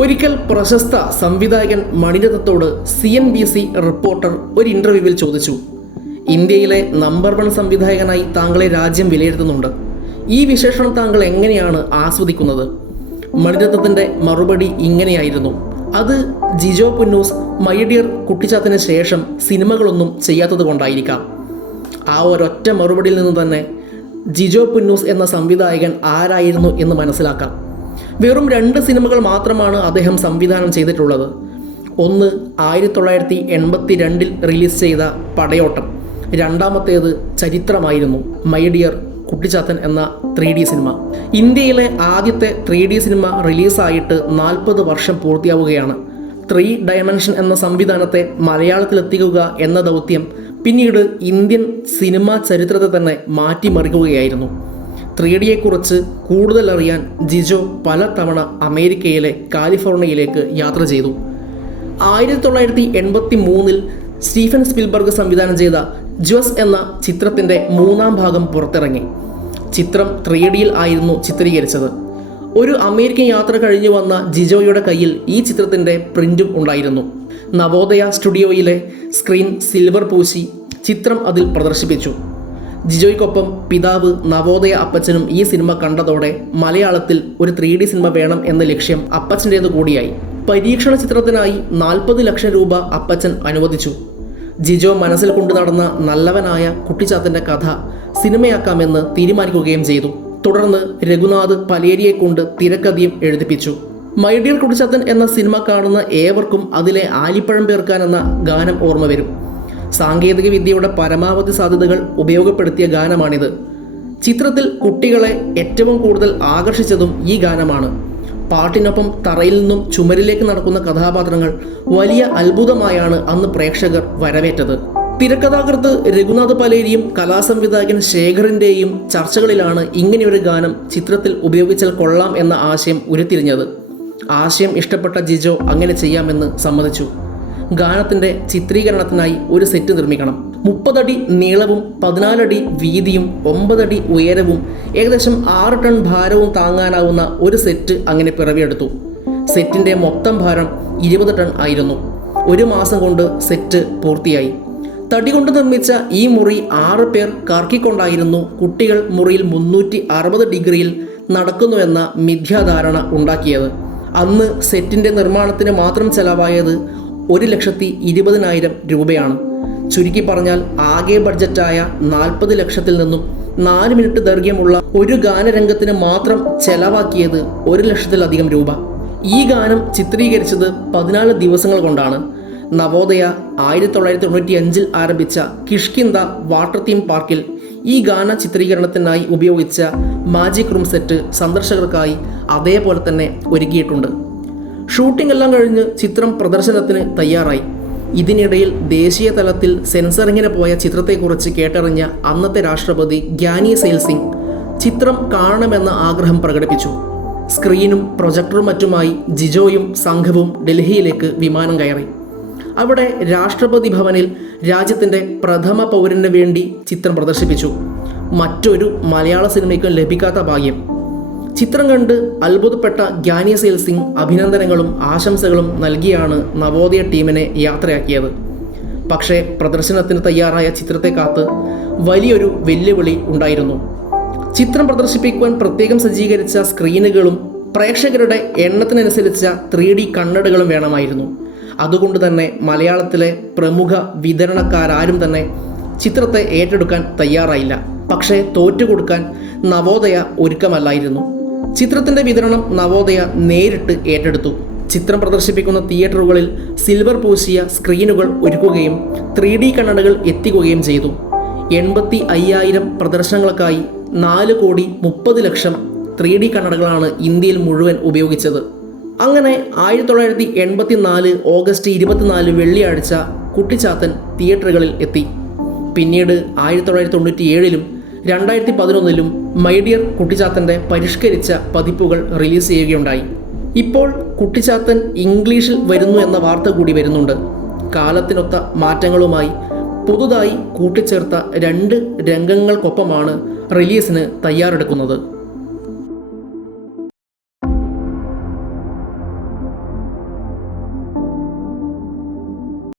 ഒരിക്കൽ പ്രശസ്ത സംവിധായകൻ മണിരഥത്തോട് C N B C reporter ഒരു ഇന്റർവ്യൂവിൽ ചോദിച്ചു ഇന്ത്യയിലെ നമ്പർ വൺ സംവിധായകനായി താങ്കളെ രാജ്യം വിലയിരുത്തുന്നുണ്ട്. ഈ വിശേഷണം താങ്കൾ എങ്ങനെയാണ് ആസ്വദിക്കുന്നത്? മണിരത്നത്തിന്റെ മറുപടി ഇങ്ങനെയായിരുന്നു അത് ജിജോ പുന്നൂസ് മൈഡിയർ കുട്ടിച്ചാത്തിന് ശേഷം സിനിമകളൊന്നും ചെയ്യാത്തത് കൊണ്ടായിരിക്കാം. ആ ഒരൊറ്റ മറുപടിയിൽ നിന്ന് തന്നെ ജിജോ പുന്നൂസ് എന്ന സംവിധായകൻ ആരായിരുന്നു എന്ന് മനസ്സിലാക്കാം. വെറും രണ്ട് സിനിമകൾ മാത്രമാണ് അദ്ദേഹം സംവിധാനം ചെയ്തിട്ടുള്ളത്. ഒന്ന് ആയിരത്തി തൊള്ളായിരത്തി എൺപത്തി രണ്ടിൽ റിലീസ് ചെയ്ത പടയോട്ടം. രണ്ടാമത്തേത് ചരിത്രമായിരുന്നു മൈ ഡിയർ കുട്ടിച്ചാത്തൻ എന്ന ത്രീ ഡി സിനിമ. ഇന്ത്യയിലെ ആദ്യത്തെ ത്രീ ഡി സിനിമ റിലീസായിട്ട് നാൽപ്പത് വർഷം പൂർത്തിയാവുകയാണ്. ത്രീ ഡയമെൻഷൻ എന്ന സംവിധാനത്തെ മലയാളത്തിലെത്തിക്കുക എന്ന ദൗത്യം പിന്നീട് ഇന്ത്യൻ സിനിമാ ചരിത്രത്തെ തന്നെ മാറ്റിമറിക്കുകയായിരുന്നു. ത്രീ ഡിയെക്കുറിച്ച് കൂടുതൽ അറിയാൻ ജിജോ പലതവണ അമേരിക്കയിലെ കാലിഫോർണിയയിലേക്ക് യാത്ര ചെയ്തു. ആയിരത്തി തൊള്ളായിരത്തി എൺപത്തി മൂന്നിൽ സ്റ്റീഫൻ സ്പിൽബർഗ് സംവിധാനം ചെയ്ത ജ്വസ് എന്ന ചിത്രത്തിന്റെ മൂന്നാം ഭാഗം പുറത്തിറങ്ങി. ചിത്രം ത്രീ ഡിയിൽ ആയിരുന്നു ചിത്രീകരിച്ചത്. ഒരു അമേരിക്കൻ യാത്ര കഴിഞ്ഞു വന്ന ജിജോയുടെ കയ്യിൽ ഈ ചിത്രത്തിന്റെ പ്രിന്റും ഉണ്ടായിരുന്നു. നവോദയ സ്റ്റുഡിയോയിലെ സ്ക്രീൻ സിൽവർ പൂശി ചിത്രം അതിൽ പ്രദർശിപ്പിച്ചു. ജിജോയ്ക്കൊപ്പം പിതാവ് നവോദയ അപ്പച്ചനും ഈ സിനിമ കണ്ടതോടെ മലയാളത്തിൽ ഒരു ത്രീ ഡി സിനിമ വേണം എന്ന ലക്ഷ്യം അപ്പച്ചന്റേത് കൂടിയായി. പരീക്ഷണ ചിത്രത്തിനായി നാൽപ്പത് ലക്ഷം രൂപ അപ്പച്ചൻ അനുവദിച്ചു. ജിജോ മനസ്സിൽ കൊണ്ടു നടന്ന നല്ലവനായ കുട്ടിച്ചാത്തന്റെ കഥ സിനിമയാക്കാമെന്ന് തീരുമാനിക്കുകയും ചെയ്തു. തുടർന്ന് രഘുനാഥ് പലേരിയെ കൊണ്ട് തിരക്കഥയും എഴുതിപ്പിച്ചു. മൈ ഡിയർ കുട്ടിച്ചാത്തൻ എന്ന സിനിമ കാണുന്ന ഏവർക്കും അതിലെ ആലിപ്പഴം പേർക്കാൻ എന്ന ഗാനം ഓർമ്മ വരും. സാങ്കേതിക വിദ്യയുടെ പരമാവധി സാധ്യതകൾ ഉപയോഗപ്പെടുത്തിയ ഗാനമാണിത്. ചിത്രത്തിൽ കുട്ടികളെ ഏറ്റവും കൂടുതൽ ആകർഷിച്ചതും ഈ ഗാനമാണ്. പാട്ടിനൊപ്പം തറയിൽ നിന്നും ചുമരിലേക്ക് നടക്കുന്ന കഥാപാത്രങ്ങൾ വലിയ അത്ഭുതമായാണ് അന്ന് പ്രേക്ഷകർ വരവേറ്റത്. തിരക്കഥാകൃത്ത് രഘുനാഥ് പലേരിയും കലാസംവിധായകൻ ശേഖറിന്റെയും ചർച്ചകളിലാണ് ഇങ്ങനെയൊരു ഗാനം ചിത്രത്തിൽ ഉപയോഗിച്ചാൽ കൊള്ളാം എന്ന ആശയം ഉരുത്തിരിഞ്ഞത്. ആശയം ഇഷ്ടപ്പെട്ട ജിജോ അങ്ങനെ ചെയ്യാമെന്ന് സമ്മതിച്ചു. ഗാനത്തിന്റെ ചിത്രീകരണത്തിനായി ഒരു സെറ്റ് നിർമ്മിക്കണം. മുപ്പതടി നീളവും പതിനാലടി വീതിയും ഒമ്പതടി ഉയരവും ഏകദേശം ആറ് ടൺ ഭാരവും താങ്ങാനാവുന്ന ഒരു സെറ്റ് അങ്ങനെ പിറവിയെടുത്തു. സെറ്റിന്റെ മൊത്തം ഭാരം ഇരുപത് ടൺ ആയിരുന്നു. ഒരു മാസം കൊണ്ട് സെറ്റ് പൂർത്തിയായി. തടി കൊണ്ട് നിർമ്മിച്ച ഈ മുറി ആറ് പേർ കറക്കിക്കൊണ്ടായിരുന്നു കുട്ടികൾ മുറിയിൽ മുന്നൂറ്റി അറുപത് ഡിഗ്രിയിൽ നടക്കുന്നുവെന്ന മിഥ്യാധാരണ ഉണ്ടാക്കിയത്. അന്ന് സെറ്റിന്റെ നിർമ്മാണത്തിന് മാത്രം ചെലവായത് ഒരു ലക്ഷത്തി ഇരുപതിനായിരം രൂപയാണ്. ചുരുക്കി പറഞ്ഞാൽ ആകെ ബഡ്ജറ്റായ നാൽപ്പത് ലക്ഷത്തിൽ നിന്നും നാല് മിനിറ്റ് ദൈർഘ്യമുള്ള ഒരു ഗാനരംഗത്തിന് മാത്രം ചെലവാക്കിയത് ഒരു ലക്ഷത്തിലധികം രൂപ. ഈ ഗാനം ചിത്രീകരിച്ചത് പതിനാല് ദിവസങ്ങൾ കൊണ്ടാണ്. നവോദയ ആയിരത്തി തൊള്ളായിരത്തി തൊണ്ണൂറ്റി അഞ്ചിൽ ആരംഭിച്ച കിഷ്കിന്ദ വാട്ടർ തീം പാർക്കിൽ ഈ ഗാന ചിത്രീകരണത്തിനായി ഉപയോഗിച്ച മാജിക് റൂം സെറ്റ് സന്ദർശകർക്കായി അതേപോലെ തന്നെ ഒരുക്കിയിട്ടുണ്ട്. ഷൂട്ടിംഗ് എല്ലാം കഴിഞ്ഞ് ചിത്രം പ്രദർശനത്തിന് തയ്യാറായി. ഇതിനിടയിൽ ദേശീയ തലത്തിൽ സെൻസറിങ്ങിന് പോയ ചിത്രത്തെക്കുറിച്ച് കേട്ടറിഞ്ഞ അന്നത്തെ രാഷ്ട്രപതി ഗ്യാനി സെയിൽ സിംഗ് ചിത്രം കാണണമെന്ന ആഗ്രഹം പ്രകടിപ്പിച്ചു. സ്ക്രീനും പ്രൊജക്ടറും മറ്റുമായി ജിജോയും സംഘവും ഡൽഹിയിലേക്ക് വിമാനം കയറി. അവിടെ രാഷ്ട്രപതി ഭവനിൽ രാജ്യത്തിന്റെ പ്രഥമ പൗരന് വേണ്ടി ചിത്രം പ്രദർശിപ്പിച്ചു. മറ്റൊരു മലയാള സിനിമയ്ക്കും ലഭിക്കാത്ത ഭാഗ്യം. ചിത്രം കണ്ട് അത്ഭുതപ്പെട്ട ഗ്യാനി സേൽ സിംഗ് അഭിനന്ദനങ്ങളും ആശംസകളും നൽകിയാണ് നവോദയ ടീമിനെ യാത്രയാക്കിയത്. പക്ഷേ പ്രദർശനത്തിന് തയ്യാറായ ചിത്രത്തെ കാത്ത് വലിയൊരു വെല്ലുവിളി ഉണ്ടായിരുന്നു. ചിത്രം പ്രദർശിപ്പിക്കുവാൻ പ്രത്യേകം സജ്ജീകരിച്ച സ്ക്രീനുകളും പ്രേക്ഷകരുടെ എണ്ണത്തിനനുസരിച്ച ത്രീ ഡി കണ്ണടകളും വേണമായിരുന്നു. അതുകൊണ്ട് തന്നെ മലയാളത്തിലെ പ്രമുഖ വിതരണക്കാരാരും തന്നെ ചിത്രത്തെ ഏറ്റെടുക്കാൻ തയ്യാറായില്ല. പക്ഷേ തോറ്റുകൊടുക്കാൻ നവോദയ ഒരുക്കമല്ലായിരുന്നു. ചിത്രത്തിന്റെ വിതരണം നവോദയ നേരിട്ട് ഏറ്റെടുത്തു. ചിത്രം പ്രദർശിപ്പിക്കുന്ന തിയേറ്ററുകളിൽ സിൽവർ പൂശിയ സ്ക്രീനുകൾ ഒരുക്കുകയും ത്രീ ഡി കണ്ണടകൾ എത്തിക്കുകയും ചെയ്തു. എൺപത്തി അയ്യായിരം പ്രദർശനങ്ങൾക്കായി നാല് കോടി മുപ്പത് ലക്ഷം ത്രീ ഡി കണ്ണടകളാണ് ഇന്ത്യയിൽ മുഴുവൻ ഉപയോഗിച്ചത്. അങ്ങനെ ആയിരത്തി തൊള്ളായിരത്തി എൺപത്തി നാല് ഓഗസ്റ്റ് ഇരുപത്തിനാല് വെള്ളിയാഴ്ച കുട്ടിച്ചാത്തൻ തിയേറ്ററുകളിൽ എത്തി. പിന്നീട് ആയിരത്തി തൊള്ളായിരത്തി തൊണ്ണൂറ്റി ഏഴിലും രണ്ടായിരത്തി പതിനൊന്നിലും മൈഡിയർ കുട്ടിച്ചാത്തന്റെ പരിഷ്കരിച്ച പതിപ്പുകൾ റിലീസ് ചെയ്യുകയുണ്ടായി. ഇപ്പോൾ കുട്ടിച്ചാത്തൻ ഇംഗ്ലീഷിൽ വരുന്നു എന്ന വാർത്ത കൂടി വരുന്നുണ്ട്. കാലത്തിനൊത്ത മാറ്റങ്ങളുമായി പുതുതായി കൂട്ടിച്ചേർത്ത രണ്ട് രംഗങ്ങൾക്കൊപ്പമാണ് റിലീസിന് തയ്യാറെടുക്കുന്നത്.